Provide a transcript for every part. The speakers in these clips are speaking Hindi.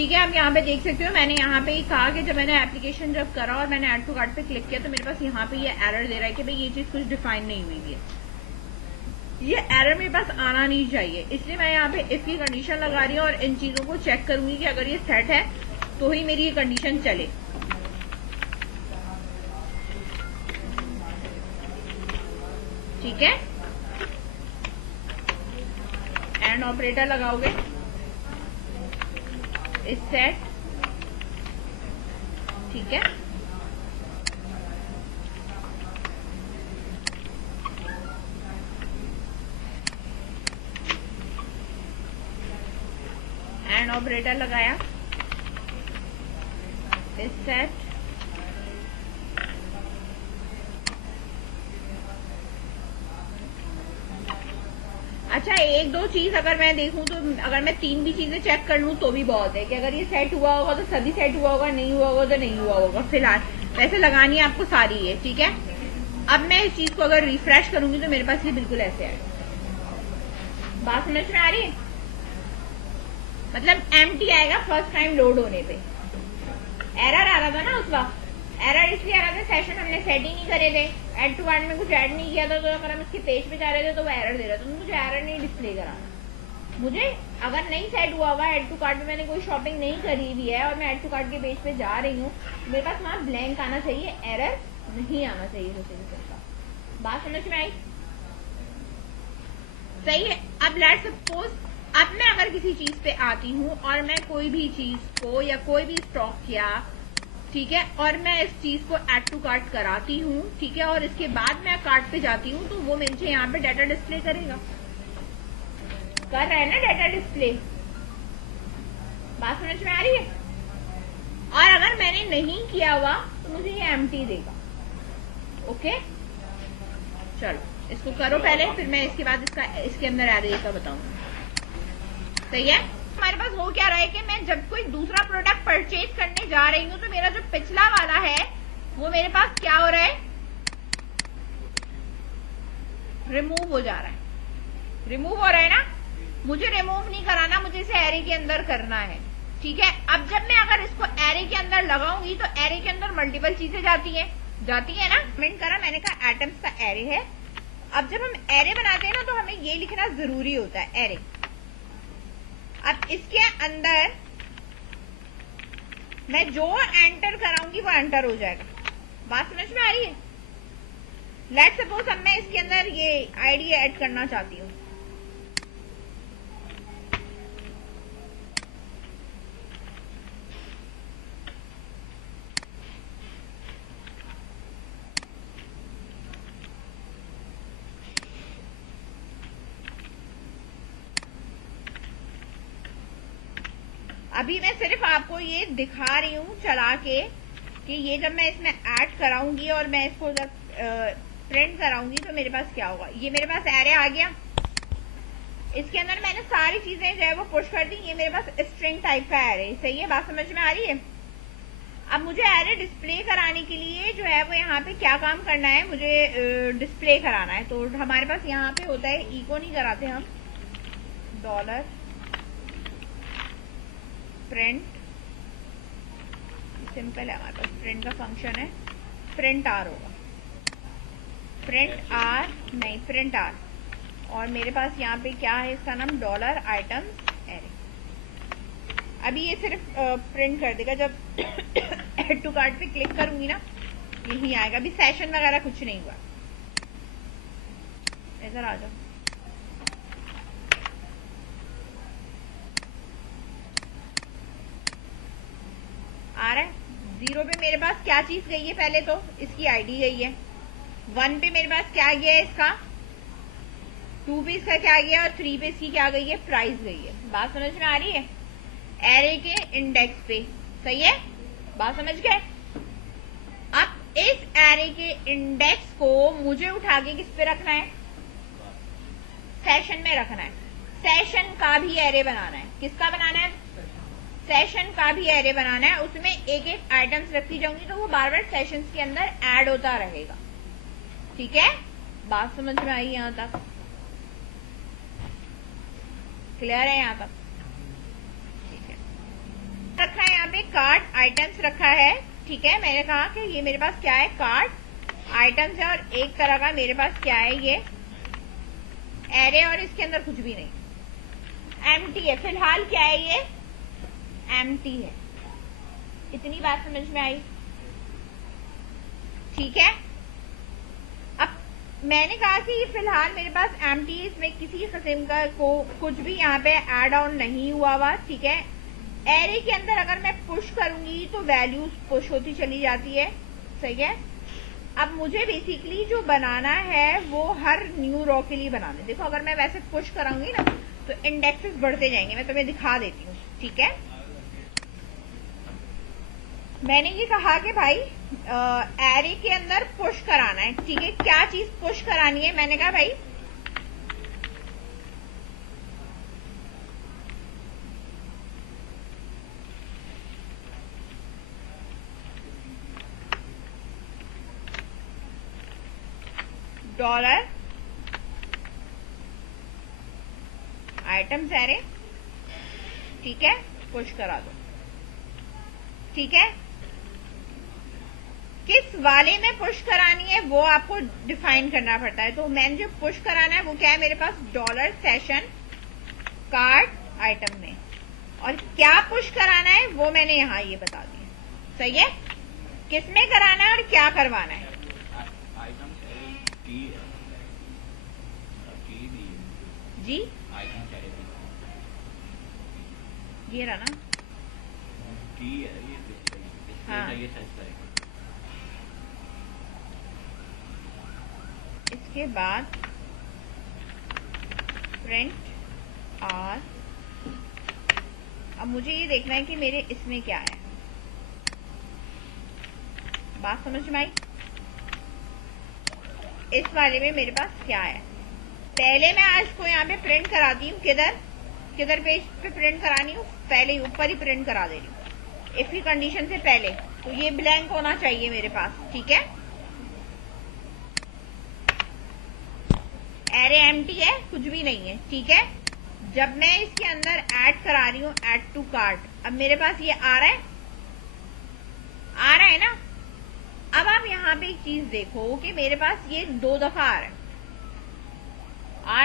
ठीक है, आप यहाँ पे देख सकते हो मैंने यहाँ पे कहा कि जब मैंने एप्लीकेशन जब करा और मैंने ऐड टू कार्ट पे क्लिक किया तो मेरे पास यहाँ पे ये एरर दे रहा है कि भाई ये चीज कुछ डिफाइन नहीं हुई है। ये एरर मेरे पास आना नहीं चाहिए, इसलिए मैं यहाँ पे इफ की कंडीशन लगा रही हूँ और इन चीजों को चेक करूंगी कि अगर ये सेट है तो ही मेरी ये कंडीशन चले। ठीक है, एंड ऑपरेटर लगाओगे इस सेट। ठीक है, एंड ऑपरेटर लगाया इस सेट। अच्छा, एक दो चीज अगर मैं देखूं तो अगर मैं तीन भी चीजें चेक कर लूं तो भी बहुत है कि अगर ये सेट हुआ होगा तो सभी सेट हुआ होगा, नहीं हुआ होगा तो नहीं हुआ होगा। फिलहाल वैसे लगानी है आपको सारी है। ठीक है, अब मैं इस चीज को अगर रिफ्रेश करूंगी तो मेरे पास ये बिल्कुल ऐसे आएगा। बात समझ में आ रही है? मतलब एम्प्टी आएगा फर्स्ट टाइम लोड होने पे। एरर आ रहा था ना उस वक्त, एरर इसलिए आ रहा था सेशन हमने सेट ही नहीं करे थे, ऐड टू कार्ट में कुछ ऐड नहीं किया था, तो अगर हम इसके पेज पे जा रहे थे तो वो एरर दे रहा था। तो मुझे एरर नहीं डिस्प्ले कराना। मुझे अगर नहीं सेट हुआ हुआ ऐड टू कार्ट में, मैंने कोई शॉपिंग नहीं करी हुई है और मैं ऐड टू कार्ट के पेज पे जा रही हूँ, मेरे पास वहां ब्लैंक आना चाहिए, एरर नहीं आना चाहिए सिस्टम का। बात समझ में आई? सही है। अब लेट्स सपोज अब मैं अगर किसी चीज पे आती हूँ और मैं कोई भी चीज को या कोई भी स्टॉक किया, ठीक है, और मैं इस चीज को ऐड टू कार्ट कराती हूँ, ठीक है, और इसके बाद मैं कार्ट पे जाती हूँ तो वो मुझे यहाँ पे डाटा डिस्प्ले करेगा। कर रहा है ना डाटा डिस्प्ले? बात समझ में आ रही है? और अगर मैंने नहीं किया हुआ तो मुझे ये एम्प्टी देगा। ओके, चलो इसको करो पहले, फिर मैं इसके बाद इसके अंदर एरे का बताऊंगी। सही है। हमारे पास हो क्या रहा है कि मैं जब कोई दूसरा प्रोडक्ट परचेज करने जा रही हूँ तो मेरा जो पिछला वाला है वो मेरे पास क्या हो रहा है? रिमूव हो जा रहा है। रिमूव हो रहा है ना? मुझे रिमूव नहीं कराना, मुझे इसे एरे के अंदर करना है। ठीक है, अब जब मैं अगर इसको एरे के अंदर लगाऊंगी तो एरे के अंदर मल्टीपल चीजें जाती है ना। कमेंट करा मैंने कहा एटम्स का एरे है। अब जब हम एरे बनाते हैं ना तो हमें ये लिखना जरूरी होता है, एरे। अब इसके अंदर मैं जो एंटर कराऊंगी वो एंटर हो जाएगा। बात समझ में आ रही है? लेट्स सपोज अब मैं इसके अंदर ये आईडी ऐड करना चाहती हूँ। अभी मैं सिर्फ आपको ये दिखा रही हूँ चला के कि ये जब मैं इसमें ऐड कराऊंगी और मैं इसको जब प्रिंट कराऊंगी तो मेरे पास क्या होगा। ये मेरे पास एरे आ गया, इसके अंदर मैंने सारी चीजें जो है वो पुश कर दी। ये मेरे पास स्ट्रिंग टाइप का एरे। सही है, बात समझ में आ रही है? अब मुझे एरे डिस्प्ले कराने के लिए जो है वो यहाँ पे क्या काम करना है, मुझे डिस्प्ले कराना है। तो हमारे पास यहाँ पे होता है, इको नहीं कराते हम, डॉलर प्रिंट, सिंपल है हमारे पास, प्रिंट का फंक्शन है, प्रिंट आर होगा, प्रिंट आर नहीं, प्रिंट आर। और मेरे पास यहाँ पे क्या है, इसका नाम डॉलर आइटम्स एरे। अभी ये सिर्फ प्रिंट कर देगा। जब ऐड टू कार्ट पे क्लिक करूंगी ना यही आएगा। अभी सेशन वगैरह कुछ नहीं हुआ। इधर आ जाओ, आ रहा है। 0 पे मेरे पास क्या चीज गई है, पहले तो इसकी आईडी गई है। 1 पे मेरे पास क्या गया है, इसका 2 पे इसका क्या गया, और 3 पे इसकी क्या गई है, प्राइस गई है। बात समझ में आ रही है? एरे के इंडेक्स पे। सही है, बात समझ गए? अब इस एरे के इंडेक्स को मुझे उठा के किस पे रखना है, सेशन में रखना है। सेशन का भी एरे बनाना है। किसका बनाना है? सेशन का भी एरे बनाना है। उसमें एक एक आइटम्स रखती जाऊंगी तो वो बार बार सेशंस के अंदर ऐड होता रहेगा। ठीक है, बात समझ में आई? यहां तक क्लियर है? यहां तक ठीक है। रखा है यहाँ पे कार्ट आइटम्स रखा है, ठीक है। मैंने कहा कि ये मेरे पास क्या है, कार्ट आइटम्स है, और एक तरह का मेरे पास क्या है, ये एरे, और इसके अंदर कुछ भी नहीं, एम्प्टी है। फिलहाल क्या है, ये एम्प्टी है। इतनी बात समझ में आई, ठीक है। अब मैंने कहा कि ये फिलहाल मेरे पास एम्प्टी है, इसमें किसी किस्म का कुछ भी यहाँ पे ऐड ऑन नहीं हुआ हुआ, ठीक है। एरे के अंदर अगर मैं पुश करूंगी तो वैल्यूज पुश होती चली जाती है, सही है। अब मुझे बेसिकली जो बनाना है वो हर न्यू रो के लिए बनाना है। देखो अगर मैं वैसे पुश कराऊंगी ना तो इंडेक्सेस बढ़ते जाएंगे, मैं तुम्हें दिखा देती हूँ, ठीक है। मैंने ये कहा कि भाई एरे के अंदर पुश कराना है, ठीक है। क्या चीज पुश करानी है, मैंने कहा भाई डॉलर आइटम्स एरे, ठीक है, पुश करा दो, ठीक है। किस वाले में पुश करानी है वो आपको डिफाइन करना पड़ता है। तो मैंने जो पुश कराना है वो क्या है मेरे पास, डॉलर सेशन कार्ड आइटम में, और क्या पुश कराना है वो मैंने यहाँ ये बता दिया, सही है। किस में कराना है और क्या करवाना है, जी ये रहा ना, हाँ। इसके बाद प्रिंट आर, अब मुझे ये देखना है कि मेरे इसमें क्या है, बात समझ में आई। इस वाले में मेरे पास क्या है, पहले मैं आज को यहाँ पे प्रिंट कराती हूँ, किधर पेज पे प्रिंट करानी हूँ, पहले ऊपर ही प्रिंट करा दे रही हूँ, इफ की कंडीशन से पहले। तो ये ब्लैंक होना चाहिए मेरे पास, ठीक है। एरे एम्प्टी है, कुछ भी नहीं है, ठीक है। जब मैं इसके अंदर ऐड करा रही हूँ, ऐड टू कार्ट, अब मेरे पास ये आ रहा है ना। अब आप यहाँ पे एक चीज देखो कि मेरे पास ये 2 दफा आ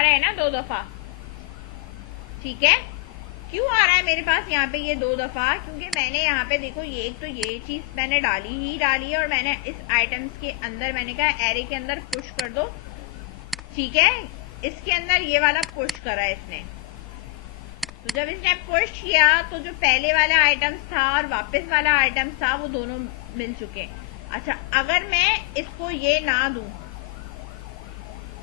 रहा है ना, 2 दफा, ठीक है। क्यों आ रहा है मेरे पास यहाँ पे ये 2 दफा, क्योंकि मैंने यहाँ पे देखो ये एक तो ये चीज मैंने डाली है, और मैंने इस आइटम्स के अंदर मैंने कहा एरे के अंदर पुश कर दो, ठीक है। इसके अंदर ये वाला पुश करा है इसने, तो जब इसने पुश किया तो जो पहले वाला आइटम्स था और वापस वाला आइटम्स था वो दोनों मिल चुके। अच्छा, अगर मैं इसको ये ना दूं,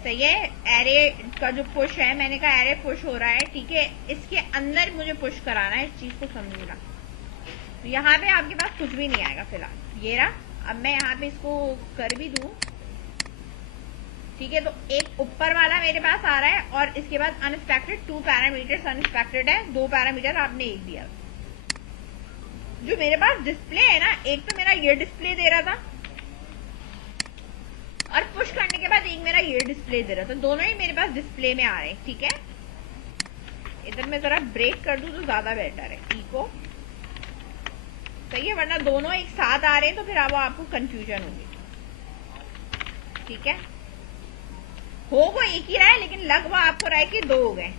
सही है, एरे का जो पुश है, मैंने कहा एरे पुश हो रहा है, ठीक है, इसके अंदर मुझे पुश कराना है, इस चीज को समझना। तो यहाँ पे आपके पास कुछ भी नहीं आएगा फिलहाल, ये रहा। अब मैं यहाँ पे इसको कर भी दूं, ठीक है, तो एक ऊपर वाला मेरे पास आ रहा है, और इसके बाद अनएक्सपेक्टेड 2 पैरामीटर्स अनएक्सपेक्टेड है, 2 पैरामीटर आपने एक दिया। जो मेरे पास डिस्प्ले है ना, एक तो मेरा ये डिस्प्ले दे रहा था, और पुश करने के बाद एक मेरा ये डिस्प्ले दे रहा था, दोनों ही मेरे पास डिस्प्ले में आ रहे हैं, ठीक है। इधर मैं जरा ब्रेक कर दूं तो ज्यादा बेटर है, इको, सही है, वरना दोनों एक साथ आ रहे हैं तो फिर वो आपको कंफ्यूजन होगी, ठीक है। हो वो एक ही रहा है, लेकिन लग वो आपको रहा है कि 2 हो गए।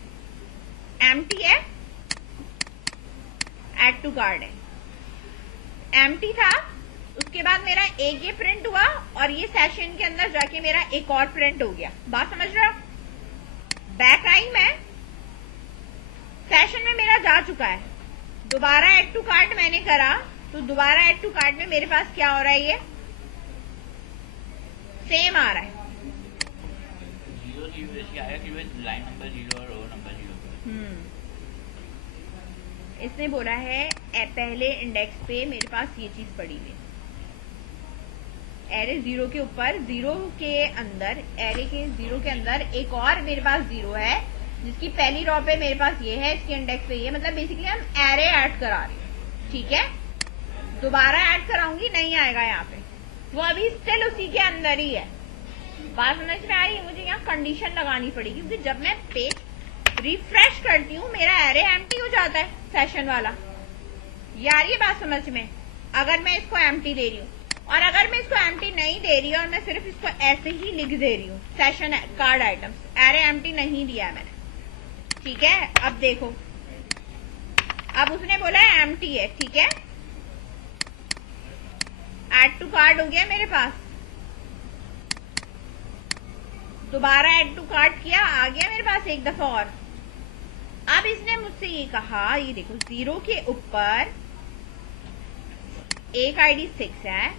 एम्प्टी है, ऐड टू कार्ड है, एम्प्टी था, उसके बाद मेरा एक ये प्रिंट हुआ, और ये सेशन के अंदर जाके मेरा एक और प्रिंट हो गया। बात समझ रहे हो? बैक आई मैं, सेशन में मेरा जा चुका है, दोबारा ऐड टू कार्ट मैंने करा, तो दोबारा ऐड टू कार्ट में मेरे पास क्या हो रहा है, ये सेम आ रहा है, लाइन नंबर 0 और रो नंबर 0। इसने बोला है पहले इंडेक्स पे मेरे पास ये चीज पड़ी हुई, एरे 0 के ऊपर, 0 के अंदर, एरे के 0 के अंदर एक और मेरे पास 0 है, जिसकी पहली रो पे मेरे पास ये है, इसके इंडेक्स पे ये, मतलब बेसिकली हम एरे ऐड करा रहे हैं, ठीक है। दोबारा ऐड कराऊंगी नहीं आएगा यहाँ पे, वो अभी स्टिल उसी के अंदर ही है। बात समझ में आ रही है? मुझे यहाँ कंडीशन लगानी पड़ेगी, क्योंकि जब मैं पेज रिफ्रेश करती हूँ मेरा एरे एम्प्टी हो जाता है, सेशन वाला, यार ये बात समझ में, अगर मैं इसको एम्प्टी दे रही हूँ और अगर मैं इसको एम्प्टी नहीं दे रही और मैं सिर्फ इसको ऐसे ही लिख दे रही हूँ session card items, array empty नहीं दिया मैंने, ठीक है। अब देखो, अब उसने बोला है एम्प्टी है, ठीक है, ऐड टू कार्ड हो गया मेरे पास, दोबारा ऐड टू कार्ड किया, आ गया मेरे पास एक दफा और। अब इसने मुझसे ये कहा, ये देखो 0 के ऊपर एक आईडी 6 है,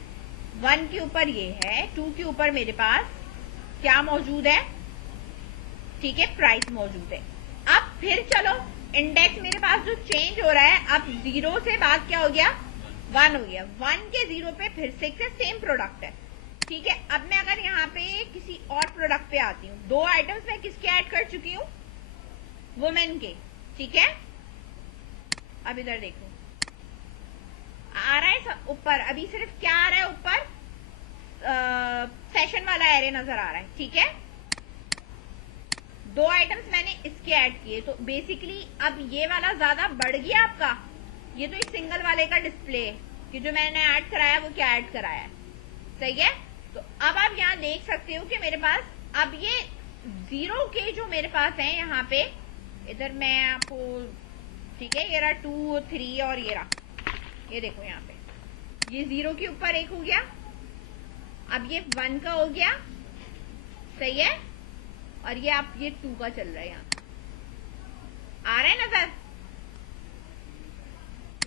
1 के ऊपर ये है, 2 के ऊपर मेरे पास क्या मौजूद है, ठीक है, प्राइस मौजूद है। अब फिर चलो इंडेक्स मेरे पास जो चेंज हो रहा है, अब 0 से बाद क्या हो गया, 1 हो गया, 1 के 0 पे फिर 6 है, सेम प्रोडक्ट है, ठीक है। अब मैं अगर यहाँ पे किसी और प्रोडक्ट पे आती हूँ, 2 आइटम्स मैं किसके ऐड कर चुकी हूँ, वुमेन के, ठीक है। अब इधर देखो आ रहा है ऊपर, अभी सिर्फ क्या आ रहा है ऊपर, सेशन वाला एरे नजर आ रहा है, ठीक है। 2 आइटम्स मैंने इसके ऐड किए, तो बेसिकली अब ये वाला ज्यादा बढ़ गया आपका, ये तो एक सिंगल वाले का डिस्प्ले है कि जो मैंने ऐड कराया वो क्या ऐड कराया है, सही है। तो अब आप यहाँ देख सकते हो कि मेरे पास अब ये 0 के जो मेरे पास है यहाँ पे, इधर मैं आपको, ठीक है, ये रहा 2 3 और ये रहा, ये देखो यहाँ पे ये 0 के ऊपर एक हो गया, अब ये 1 का हो गया, सही है, और ये आप ये 2 का चल रहा है, यहाँ आ रहा है नजर।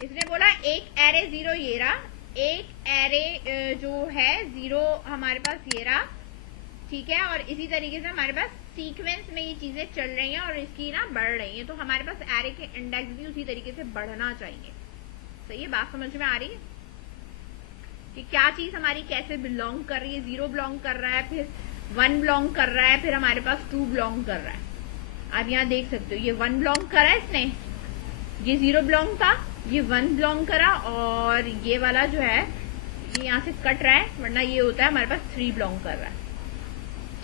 इसने बोला एक एरे 0 ये रहा, एक एरे जो है 0 हमारे पास ये रहा, ठीक है, और इसी तरीके से हमारे पास सीक्वेंस में ये चीजें चल रही हैं और इसकी ना बढ़ रही हैं, तो हमारे पास एरे के इंडेक्स भी उसी तरीके से बढ़ना चाहिए, सही है। बात समझ में आ रही है कि क्या चीज हमारी कैसे बिलोंग कर रही है, 0 बिलोंग कर रहा है, फिर 1 बिलोंग कर रहा है, फिर हमारे पास 2 बिलोंग कर रहा है। आप यहाँ देख सकते हो ये 1 बिलोंग करा है इसने, ये 0 बिलोंग था, ये 1 बिलोंग करा, और ये वाला जो है ये यहाँ से कट रहा है, वरना ये होता है हमारे पास 3 बिलोंग कर रहा है,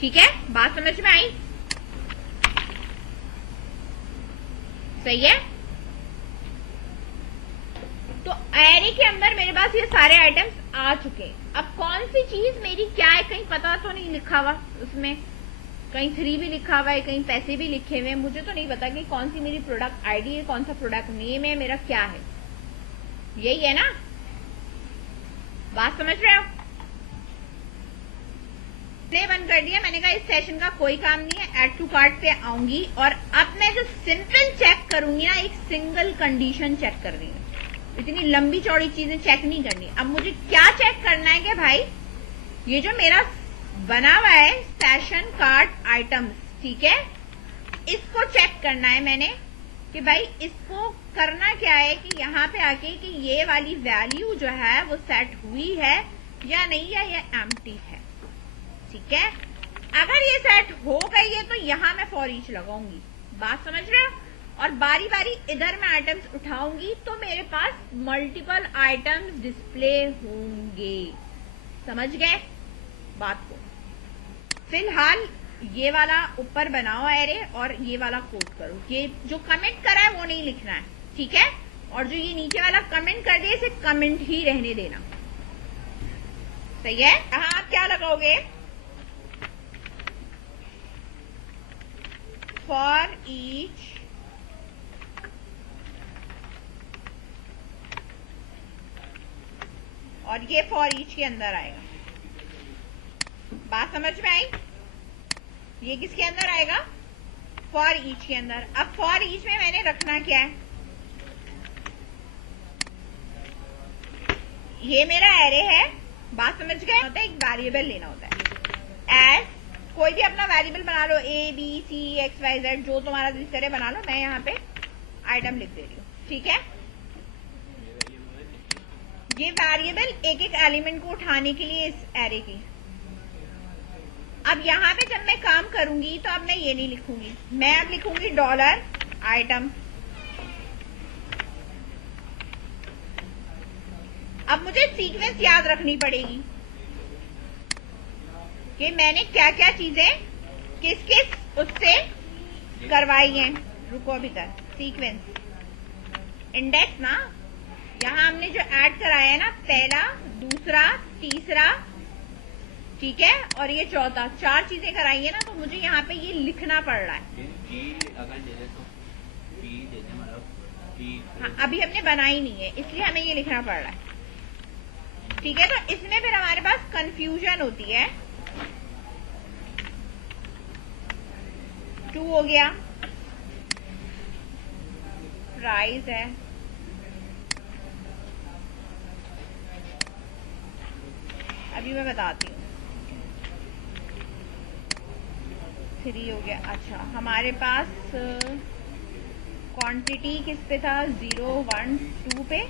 ठीक है। बात समझ में आई, सही है। तो एरे के अंदर मेरे पास ये सारे आइटम्स आ चुके हैं। अब कौन सी चीज मेरी क्या है, कहीं पता तो नहीं लिखा हुआ उसमें, कहीं 3 भी लिखा हुआ है, कहीं पैसे भी लिखे हुए हैं, मुझे तो नहीं पता कि कौन सी मेरी प्रोडक्ट आईडी है, कौन सा प्रोडक्ट नेम है, मेरा क्या है, यही है ना। बात समझ रहे हो, प्ले बंद कर दिया, मैंने कहा इस सेशन का कोई काम नहीं है, ऐड टू कार्ट पे आऊंगी और अब मैं जो सिंपल चेक करूंगी ना, एक सिंगल कंडीशन चेक कर रही हूँ, इतनी लंबी चौड़ी चीजें चेक नहीं करनी। अब मुझे क्या चेक करना है कि भाई ये जो मेरा बना हुआ है सेशन कार्ड आइटम्स, ठीक है, इसको चेक करना है मैंने कि भाई इसको करना क्या है कि यहाँ पे आके कि ये वाली वैल्यू जो है वो सेट हुई है या नहीं, या ये एम्प्टी है, ठीक है। अगर ये सेट हो गई है तो यहाँ मैं फॉर ईच लगाऊंगी, बात समझ रहे हो, और बारी बारी इधर मैं आइटम्स उठाऊंगी तो मेरे पास मल्टीपल आइटम्स डिस्प्ले होंगे, समझ गए बात को। फिलहाल ये वाला ऊपर बनाओ एरे और ये वाला कोड करो, ये जो कमेंट करा है वो नहीं लिखना है, ठीक है, और जो ये नीचे वाला कमेंट कर दिया इसे कमेंट ही रहने देना, सही है। यहाँ आप क्या लगाओगे, फॉर ईच और ये फॉर ईच के अंदर आएगा, बात समझ में आई, ये किसके अंदर आएगा, फॉर ईच के अंदर। अब फॉर ईच में मैंने रखना क्या है, ये मेरा एरे है, बात समझ गए, होता है एक वेरिएबल लेना होता है, एज कोई भी अपना वेरिएबल बना लो, A B C X Y Z जो तुम्हारा दिल करे बना लो, मैं यहाँ पे आइटम लिख दे रही हूँ, ठीक है। ये वेरिएबल एक एक एलिमेंट को उठाने के लिए इस एरे की। अब यहाँ पे जब मैं काम करूंगी तो अब मैं ये नहीं लिखूंगी, मैं अब लिखूंगी डॉलर आइटम। अब मुझे सीक्वेंस याद रखनी पड़ेगी कि मैंने क्या क्या चीजें किस किस उससे करवाई हैं। रुको अभी तक, सीक्वेंस इंडेक्स ना यहाँ हमने जो ऐड कराया है ना, पहला, दूसरा, तीसरा, ठीक है, और ये चौथा, 4 चीजें कराई है ना, तो मुझे यहाँ पे ये लिखना पड़ रहा है। अगर दे दे तो दे दे, मतलब हाँ, अभी हमने बनाई नहीं है, इसलिए हमें ये लिखना पड़ रहा है, ठीक है। तो इसमें फिर हमारे पास कंफ्यूजन होती है। 2 हो गया, प्राइस है, अभी मैं बताती हूँ। 3 हो गया। अच्छा, हमारे पास क्वांटिटी किस पे था? 0, 1, 2 पे,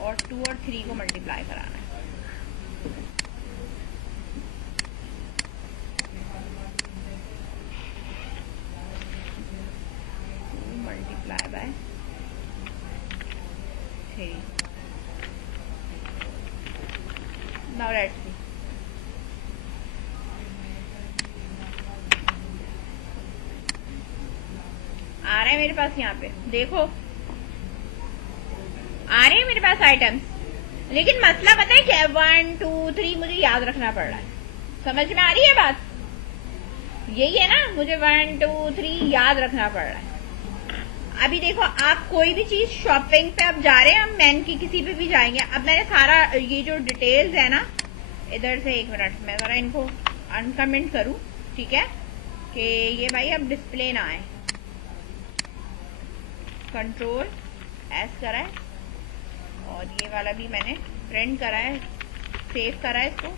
और 2 और 3 को मल्टीप्लाई कराना है। Multiply by 3। Now let's see. आ रहा है मेरे पास, यहाँ पे देखो आ रहे हैं मेरे पास आइटम्स, लेकिन मसला पता है क्या है? 1, 2, 3 मुझे याद रखना पड़ रहा है। समझ में आ रही है बात? यही है ना, मुझे 1, 2, 3 याद रखना पड़ रहा है। अभी देखो, आप कोई भी चीज शॉपिंग पे अब जा रहे हैं, हम मैन की किसी पे भी जाएंगे। अब मैंने सारा ये जो डिटेल्स है ना, इधर से 1 मिनट, मैं जरा इनको अनकमेंट करूं, ठीक है, कि ये भाई अब डिस्प्ले ना आए। कंट्रोल एस करा है, और ये वाला भी मैंने प्रिंट करा है, सेव करा है इसको,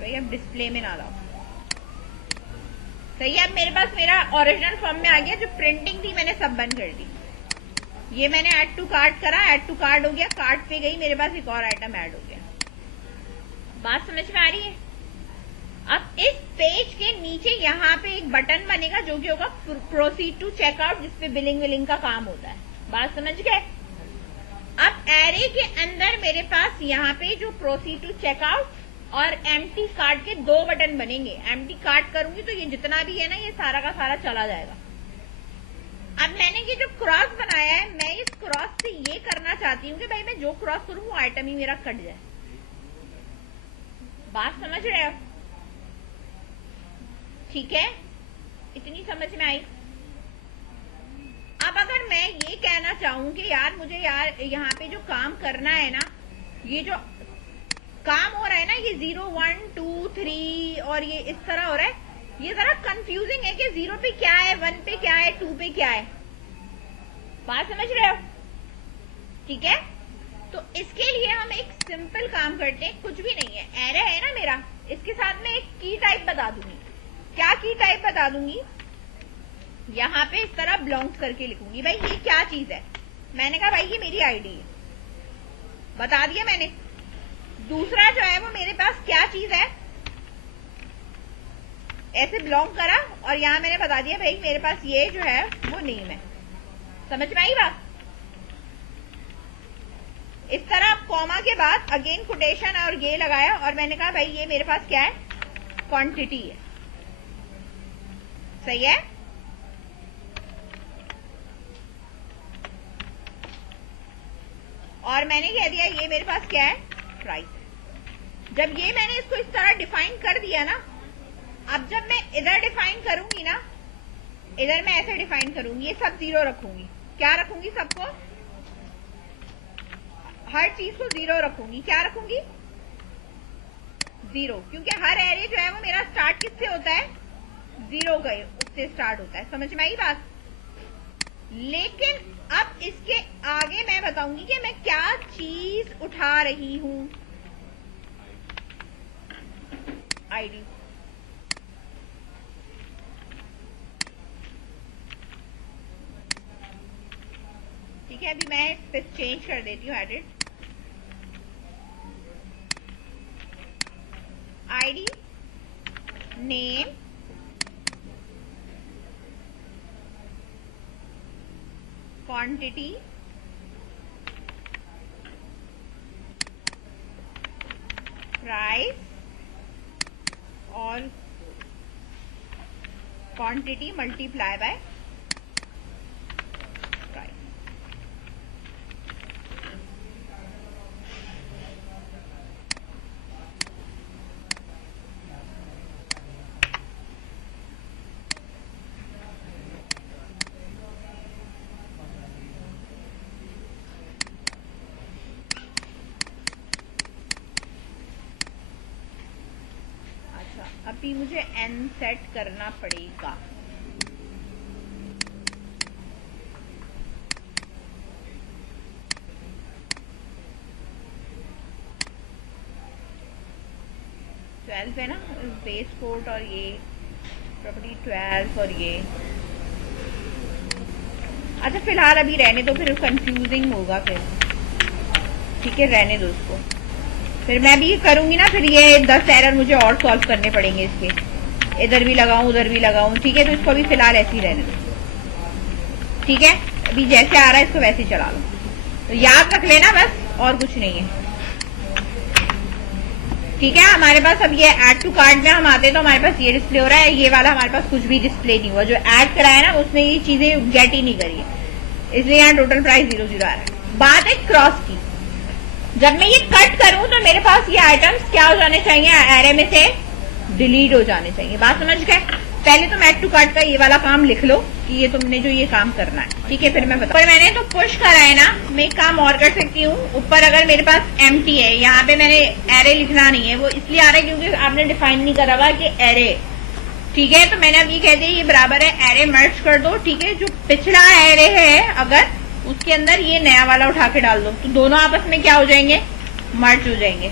भाई अब डिस्प्ले में ना लाओ। सही है, अब मेरे पास मेरा ओरिजिनल फॉर्म में आ गया। जो प्रिंटिंग थी मैंने सब बंद कर दी। ये मैंने ऐड टू कार्ट करा, ऐड टू कार्ट हो गया, कार्ट पे गई, मेरे पास एक और आइटम ऐड हो गया। बात समझ में आ रही है? अब इस पेज के नीचे यहाँ पे एक बटन बनेगा जो कि होगा प्रोसीड टू चेकआउट, जिसपे बिलिंग विलिंग का काम होता है। बात समझ गए? अब एरे के अंदर मेरे पास यहाँ पे जो प्रोसीड टू चेकआउट और एम्प्टी कार्ट के 2 बटन बनेंगे। एम्प्टी कार्ट करूंगी तो ये जितना भी है ना, ये सारा का सारा चला जाएगा। अब मैंने ये जो क्रॉस बनाया है, मैं इस क्रॉस से ये करना चाहती हूँ कि भाई मैं जो क्रॉस करूँ वो आइटम ही मेरा कट जाए। बात समझ रहे हो? ठीक है, इतनी समझ में आई? अब अगर मैं ये कहना चाहूं कि यार मुझे यार यहाँ पे जो काम करना है ना, ये जो काम हो रहा है ना, ये 0, 1, 2, 3 और ये इस तरह हो रहा है, ये जरा कंफ्यूजिंग है कि 0 पे क्या है, 1 पे क्या है, 2 पे क्या है। बात समझ रहे हो? ठीक है, तो इसके लिए हम एक सिंपल काम करते हैं, कुछ भी नहीं है, एरे है ना मेरा, इसके साथ में एक की टाइप बता दूंगी। क्या की टाइप बता दूंगी? यहाँ पे इस तरह बिलोंग्स करके लिखूंगी, भाई ये क्या चीज है। मैंने कहा भाई ये मेरी आईडी है, बता दिया मैंने। दूसरा जो है वो मेरे पास क्या चीज है, ऐसे बिलोंग करा, और यहाँ मैंने बता दिया भाई मेरे पास ये जो है वो नेम है। समझ में आई बात? इस तरह कॉमा के बाद अगेन कोटेशन और ये लगाया, और मैंने कहा भाई ये मेरे पास क्या है, क्वांटिटी है। सही है? और मैंने कह दिया ये मेरे पास क्या है, प्राइस है। जब ये मैंने इसको इस तरह डिफाइन कर दिया ना, अब जब मैं इधर डिफाइन करूंगी ना, इधर मैं ऐसे डिफाइन करूंगी, ये सब 0 रखूंगी। क्या रखूंगी? सबको, हर चीज को 0 रखूंगी। क्या रखूंगी? 0, क्योंकि हर एरे जो है वो मेरा स्टार्ट किससे होता है, 0 गए उससे स्टार्ट होता है। समझ में आई बात? लेकिन अब इसके आगे मैं बताऊंगी कि मैं क्या चीज उठा रही हूं। आईडी, ठीक है, अभी मैं इस पे चेंज कर देती हूँ, edit ID, name, quantity, price, और क्वांटिटी मल्टीप्लाई बाय प्राइस। भी मुझे n सेट करना पड़ेगा। ट्वेल्व है ना बेस कोड, और ये प्रॉपर्टी 12 और ये। अच्छा फिलहाल अभी रहने दो, फिर कंफ्यूजिंग होगा फिर। ठीक है रहने दो उसको, फिर मैं भी करूंगी ना, फिर ये 10 एरर मुझे और सॉल्व करने पड़ेंगे इसके, इधर भी लगाऊं उधर भी लगाऊं। ठीक है तो इसको अभी फिलहाल ऐसे ही रहने दो। ठीक है अभी जैसे आ रहा है इसको वैसे ही चला लो, तो याद रख लेना बस, और कुछ नहीं है। ठीक है हमारे पास अब ये ऐड टू कार्ट में हम आते हैं तो हमारे पास ये डिस्प्ले हो रहा है, ये वाला हमारे पास कुछ भी डिस्प्ले नहीं हुआ। जो ऐड कराया ना उसने ये चीजें गेट ही नहीं करी है, इसलिए यहाँ टोटल प्राइस 0 आ रहा है। बात है क्रॉस की, जब मैं ये कट करूं तो मेरे पास ये आइटम्स क्या हो जाने चाहिए, एरे में से डिलीट हो जाने चाहिए। बात समझ गए? पहले तो ऐड टू कार्ट का ये वाला काम लिख लो कि ये तुमने जो ये काम करना है। ठीक है फिर मैं बता, मैंने तो पुश करा है ना, मैं एक काम और कर सकती हूँ। ऊपर अगर मेरे पास एम्प्टी है, यहाँ पे मैंने एरे लिखना नहीं है, वो इसलिए आ रहा है क्योंकि आपने डिफाइन नहीं करा हुआ कि एरे। ठीक है तो मैंने अब ये कह दिया ये बराबर है एरे मर्ज कर दो। ठीक है जो पिछला एरे है अगर उसके अंदर ये नया वाला उठा के डाल दो, तो दोनों आपस में क्या हो जाएंगे, मर्ज हो जाएंगे।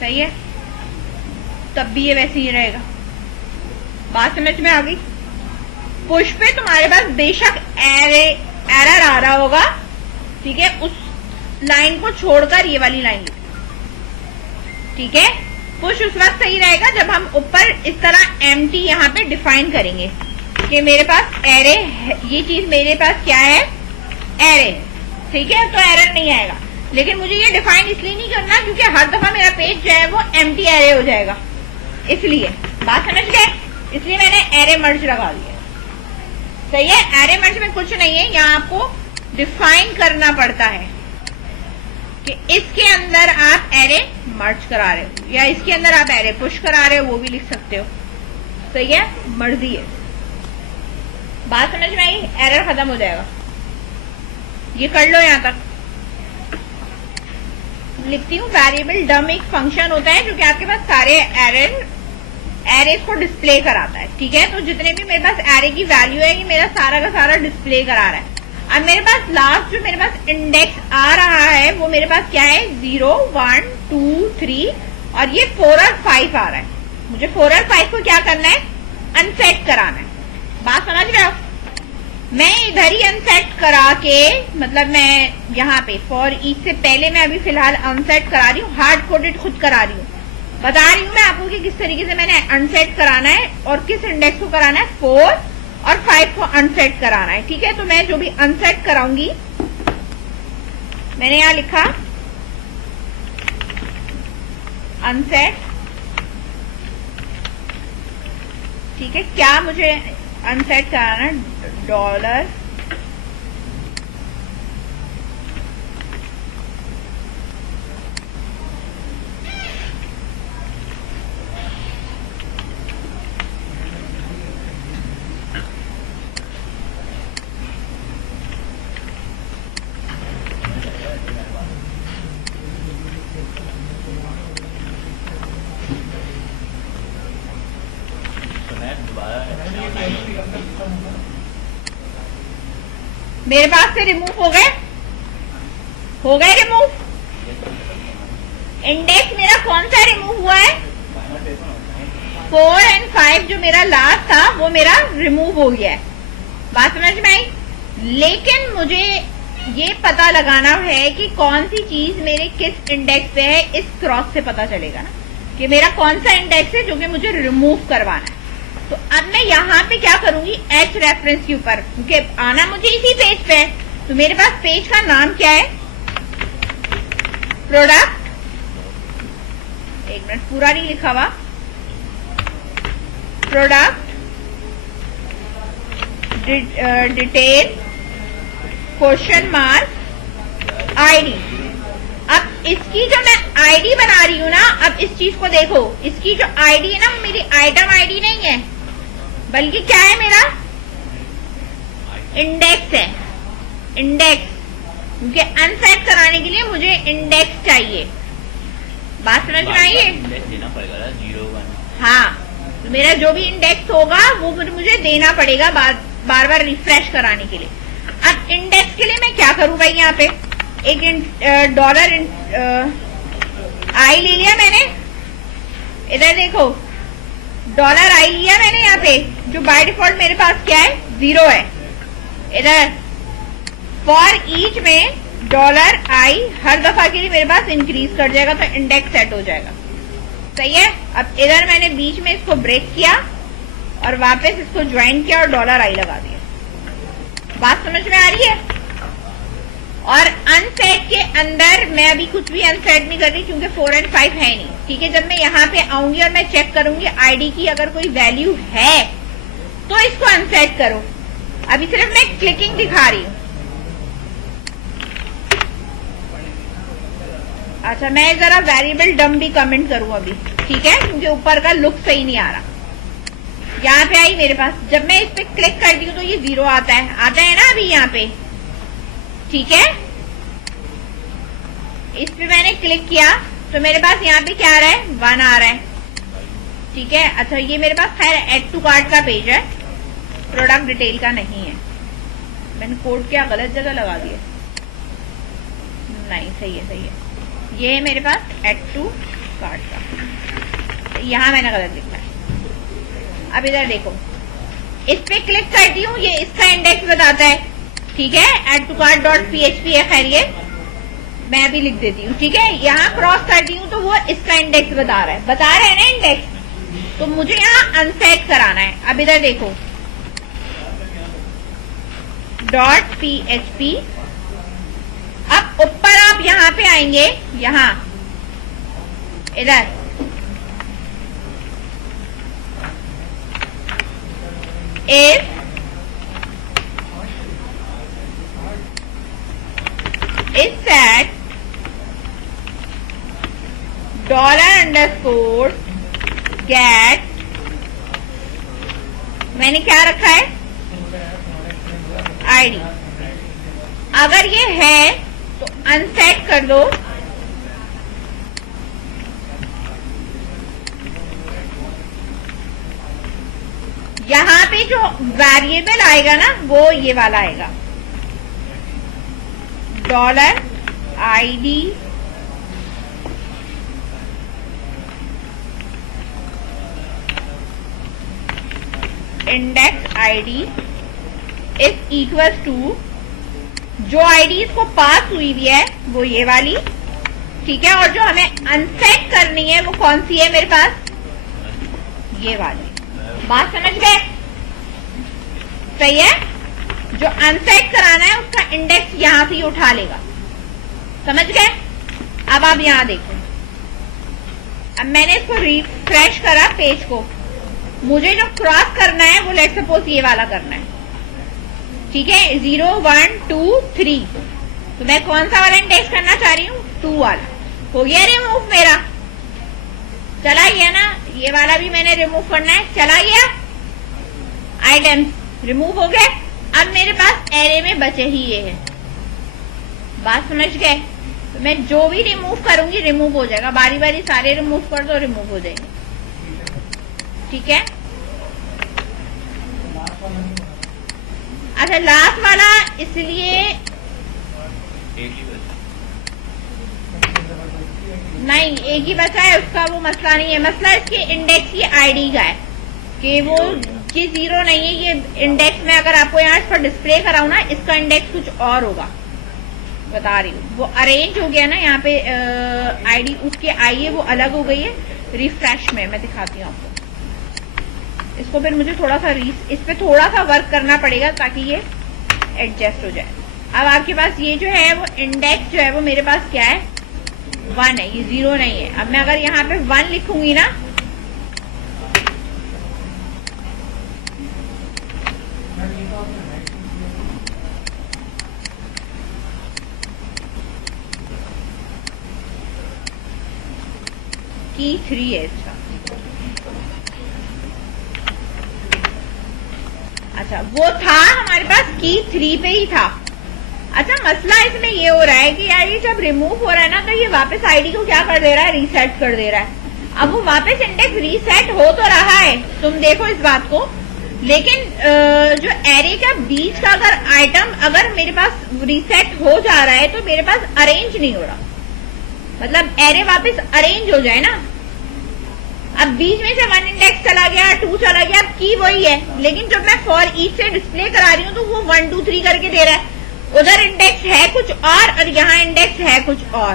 सही है, तब भी ये वैसे ही रहेगा। बात समझ में आ गई? पुश पे तुम्हारे पास बेशक एरर आ रहा होगा, ठीक है, उस लाइन को छोड़कर ये वाली लाइन लिख। ठीक है पुश उस वक्त सही रहेगा जब हम ऊपर इस तरह एम्प्टी यहाँ पे डिफाइन करेंगे कि मेरे पास एरे, ये चीज मेरे पास क्या है, एरे है। ठीक है तो एरर नहीं आएगा, लेकिन मुझे ये डिफाइन इसलिए नहीं करना क्योंकि हर दफा मेरा पेज जो है वो एम्प्टी एरे हो जाएगा, इसलिए। बात समझ गए? इसलिए मैंने एरे मर्ज लगा दिया। सही है, एरे मर्ज में कुछ नहीं है, यहाँ आपको डिफाइन करना पड़ता है कि इसके अंदर आप एरे मर्ज करा रहे हो या इसके अंदर आप एरे पुश करा रहे हो, वो भी लिख सकते हो। सही है, मर्जी है। बात समझ में आई? एरर खत्म हो जाएगा। ये कर लो यहां तक। लिखती हूँ वेरिएबल डम एक फंक्शन होता है जो कि आपके पास सारे एरेज को डिस्प्ले कराता है। ठीक है तो जितने भी मेरे पास एरे की वैल्यू है ये मेरा सारा का सारा डिस्प्ले करा रहा है। अब मेरे पास लास्ट जो मेरे पास इंडेक्स आ रहा है वो मेरे पास क्या है, 0 1 2 3 और ये 4 और 5 आ रहा है। मुझे 4 और 5 को क्या करना है, अनसेट कराना है। बात समझ रहे हो? मैं इधर ही अनसेट करा के, मतलब मैं यहाँ पे फॉर ईच से पहले मैं अभी फिलहाल अनसेट करा रही हूँ, हार्ड कोडेड खुद करा रही हूँ। बता रही हूँ मैं आपको कि किस तरीके से मैंने अनसेट कराना है और किस इंडेक्स को कराना है, 4 और 5 को अनसेट कराना है। ठीक है तो मैं जो भी अनसेट कराऊंगी, मैंने यहाँ लिखा अनसेट। ठीक है क्या मुझे अनसेट कराना है, डॉलर मेरे पास से रिमूव हो गए रिमूव। इंडेक्स मेरा कौन सा रिमूव हुआ है, 4 और 5 जो मेरा लास्ट था वो मेरा रिमूव हो गया है। बात समझ में आई? लेकिन मुझे ये पता लगाना है कि कौन सी चीज मेरे किस इंडेक्स पे है, इस क्रॉस से पता चलेगा ना कि मेरा कौन सा इंडेक्स है जो कि मुझे रिमूव करवाना है। तो अब मैं यहाँ पे क्या करूंगी, एच रेफरेंस के ऊपर, क्योंकि आना मुझे इसी पेज पे है। तो मेरे पास पेज का नाम क्या है, प्रोडक्ट, एक मिनट पूरा नहीं लिखा हुआ, product detail question mark ID. अब इसकी जो मैं आईडी बना रही हूँ ना, अब इस चीज को देखो, इसकी जो आईडी है ना वो मेरी आइटम आईडी नहीं है, बल्कि क्या है, मेरा इंडेक्स है। इंडेक्स, क्योंकि अनसेट कराने के लिए मुझे इंडेक्स चाहिए। बात समझ में आई है? इंडेक्स देना पड़ेगा ना 0 1। हाँ, तो मेरा जो भी इंडेक्स होगा वो फिर मुझे देना पड़ेगा बार बार रिफ्रेश कराने के लिए। अब इंडेक्स के लिए मैं क्या करूं भाई, यहाँ पे एक डॉलर आई ले लिया मैंने, इधर देखो डॉलर आई लिया मैंने, यहाँ पे जो बाय डिफॉल्ट मेरे पास क्या है 0 है। इधर फॉर ईच में डॉलर आई हर दफा के लिए मेरे पास इंक्रीज कर जाएगा, तो इंडेक्स सेट हो जाएगा। सही है। अब इधर मैंने बीच में इसको ब्रेक किया और वापस इसको ज्वाइन किया और डॉलर आई लगा दिया। बात समझ में आ रही है? और अनसेट के अंदर मैं अभी कुछ भी अनसेट नहीं कर रही क्योंकि 4 और 5 है नहीं। ठीक है, जब मैं यहाँ पे आऊंगी और मैं चेक करूंगी आईडी की अगर कोई वैल्यू है तो इसको अनसेट करो। अभी सिर्फ मैं क्लिकिंग दिखा रही हूँ। अच्छा, मैं जरा वेरिएबल डम भी कमेंट करूं अभी, ठीक है, क्योंकि ऊपर का लुक सही नहीं आ रहा। यहाँ पे आई मेरे पास, जब मैं इस पे क्लिक करती हूँ तो ये 0 आता है ना अभी यहाँ पे। ठीक है, इस पे मैंने क्लिक किया तो मेरे पास यहाँ पे क्या आ रहा है 1 आ रहा है। ठीक है, अच्छा ये मेरे पास खैर एड टू कार्ट का पेज है, प्रोडक्ट डिटेल का नहीं है। मैंने कोड क्या गलत जगह लगा दिया? नहीं, सही है। ये है मेरे पास एड टू कार्ट का, यहाँ मैंने गलत लिखा है। अब इधर देखो, इस पे क्लिक करती हूँ, ये इसका इंडेक्स बताता है। ठीक है, add to cart dot PHP है, खैर ये मैं अभी लिख देती हूँ। ठीक है, यहाँ क्रॉस करती हूँ तो वो इसका इंडेक्स बता रहा है ना इंडेक्स, तो मुझे यहाँ अनसेट कराना है। अब इधर देखो डॉट PHP, अब ऊपर आप यहाँ पे आएंगे, यहाँ इधर इफ सेट $_ गेट, मैंने क्या रखा है आईडी। अगर ये है तो अनसेट कर दो। यहां पे जो वेरिएबल आएगा ना वो ये वाला आएगा, $ID index ID is equal to, जो आईडी इसको पास हुई भी है वो ये वाली। ठीक है, और जो हमें अनसेट करनी है वो कौन सी है मेरे पास, ये वाली। बात समझ गए? सही है, जो अनसेट कराना है उसका इंडेक्स यहां से ही उठा लेगा। समझ गए? अब आप यहां देखो, अब मैंने इसको रिफ्रेश करा पेज को, मुझे जो क्रॉस करना है वो लेट्स सपोज ये वाला करना है। ठीक है, 0 1 2 3, तो मैं कौन सा वाला इंडेक्स करना चाह रही हूँ 2 वाला। हो गया रिमूव मेरा, चला गया ना, ये वाला भी मैंने रिमूव करना है, चला गया, आइटम्स रिमूव हो गए। अब मेरे पास एरे में बचे ही ये है। बात समझ गए? तो मैं जो भी रिमूव करूंगी रिमूव हो जाएगा, बारी बारी सारे रिमूव कर दो रिमूव हो जाएंगे। ठीक है, अच्छा लास्ट वाला इसलिए नहीं, एक ही बचा है, उसका वो मसला नहीं है। मसला इसके इंडेक्स की आईडी का है कि वो ये 0 नहीं है, ये इंडेक्स में अगर आपको यहाँ पर डिस्प्ले कराऊं ना, इसका इंडेक्स कुछ और होगा, बता रही हूँ। वो अरेंज हो गया ना यहाँ पे, आईडी उसकी आई है वो अलग हो गई है। रिफ्रेश में मैं दिखाती हूँ आपको, इसको फिर मुझे थोड़ा सा इस पे थोड़ा सा वर्क करना पड़ेगा ताकि ये एडजस्ट हो जाए। अब आपके पास ये जो है वो इंडेक्स जो है वो मेरे पास क्या है 1 है, ये 0 नहीं है। अब मैं अगर यहाँ पे 1 लिखूंगी ना, की 3 है इसका। अच्छा, वो था हमारे पास की 3 पे ही था। अच्छा मसला इसमें ये हो रहा है कि यार ये जब रिमूव हो रहा है ना तो ये वापस आईडी को क्या कर दे रहा है, रीसेट कर दे रहा है। अब वो वापस इंडेक्स रीसेट हो तो रहा है, तुम देखो इस बात को, लेकिन जो एरे का बीच का अगर आइटम अगर मेरे पास रीसेट हो जा रहा है तो मेरे पास अरेंज नहीं हो रहा, मतलब एरे वापस अरेंज हो जाए ना। अब बीच में से 1 इंडेक्स चला गया, 2 चला गया, अब की वही है, लेकिन जब मैं फॉर ईच से डिस्प्ले करा रही हूँ तो वो 1 2 3 करके दे रहा है। उधर इंडेक्स है कुछ और यहाँ इंडेक्स है कुछ और,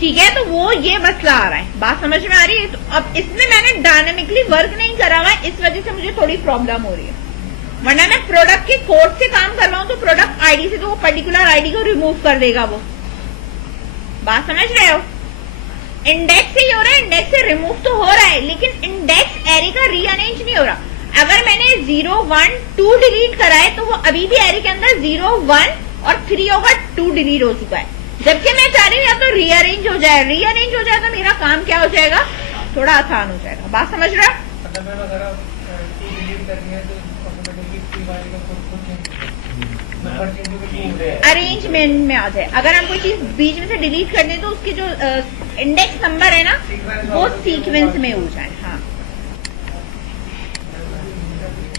ठीक है। तो वो ये मसला आ रहा है, बात समझ में आ रही है। तो अब इसमें मैंने डायनेमिकली वर्क नहीं करा हुआ है, इस वजह से मुझे थोड़ी प्रॉब्लम हो रही है। वरना मैं प्रोडक्ट के कोड से काम कर रहा हूँ तो प्रोडक्ट आईडी से तो वो पर्टिकुलर आईडी को रिमूव कर देगा वो, बात समझ रहे हो। इंडेक्स से ही हो रहा है, इंडेक्स से रिमूव तो हो रहा है, लेकिन इंडेक्स एरे का रीअरेंज नहीं हो रहा। अगर मैंने 0 1 2 डिलीट करा है तो वो अभी भी एरे के अंदर 0 1 और 3 होगा, 2 डिलीट हो चुका है। जबकि मैं चाह रही हूँ या तो रीअरेंज हो जाए, रीअरेंज हो जाए तो मेरा काम क्या हो जाएगा, थोड़ा आसान हो जाएगा, बात समझ रहे हो। अरेंजमेंट में आ जाए, अगर हम कोई चीज बीच में से डिलीट कर दें तो उसके जो इंडेक्स नंबर है ना वो सीक्वेंस में हो जाए। हाँ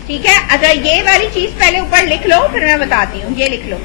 ठीक है। अच्छा ये वाली चीज पहले ऊपर लिख लो, फिर मैं बताती हूँ, ये लिख लो।